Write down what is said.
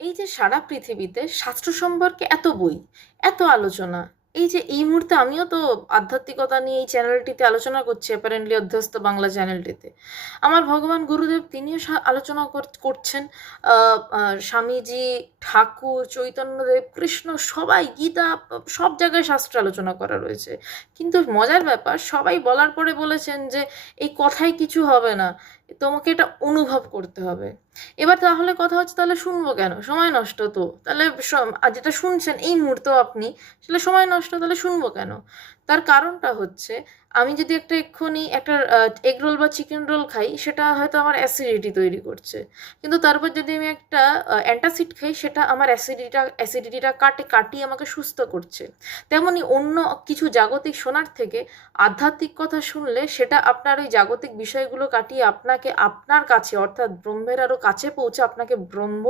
এই যে সারা পৃথিবীতে শাস্ত্র সম্পর্কে এত বই, এত আলোচনা, এই যে এই মুহূর্তে আমিও তো আধ্যাত্মিকতা নিয়ে এই চ্যানেলটিতে আলোচনা করছি, অ্যাপারেন্টলি অধ্যস্ত বাংলা চ্যানেলটিতে। আমার ভগবান গুরুদেব তিনিও আলোচনা করছেন। স্বামীজি, ঠাকুর, চৈতন্যদেব, কৃষ্ণ, সবাই, গীতা, সব জায়গায় শাস্ত্র আলোচনা করা রয়েছে। কিন্তু মজার ব্যাপার, সবাই বলার পরে বলেছেন যে এই কথায় কিছু হবে না, তোমাকে এটা অনুভব করতে হবে। এবার তাহলে কথা হচ্ছে, তাহলে শুনবো কেন? সময় নষ্ট তো। তাহলে আর যেটা শুনছেন এই মুহূর্তেও আপনি, সেটা সময় নষ্ট, তাহলে শুনবো কেন? তার কারণটা হচ্ছে, আমি যদি এক্ষুনি একটা এগ রোল বা চিকেন রোল খাই, সেটা হয়তো আমার অ্যাসিডিটি তৈরি করছে। কিন্তু তারপর যদি আমি একটা অ্যান্টাসিড খাই, সেটা আমার অ্যাসিডিটিটা কাটিয়ে আমাকে সুস্থ করছে। তেমনি অন্য কিছু জাগতিক শোনার থেকে আধ্যাত্মিক কথা শুনলে সেটা আপনার ওই জাগতিক বিষয়গুলো কাটিয়ে আপনাকে আপনার কাছে, অর্থাৎ ব্রহ্মের আরও কাছে পৌঁছে আপনাকে ব্রহ্ম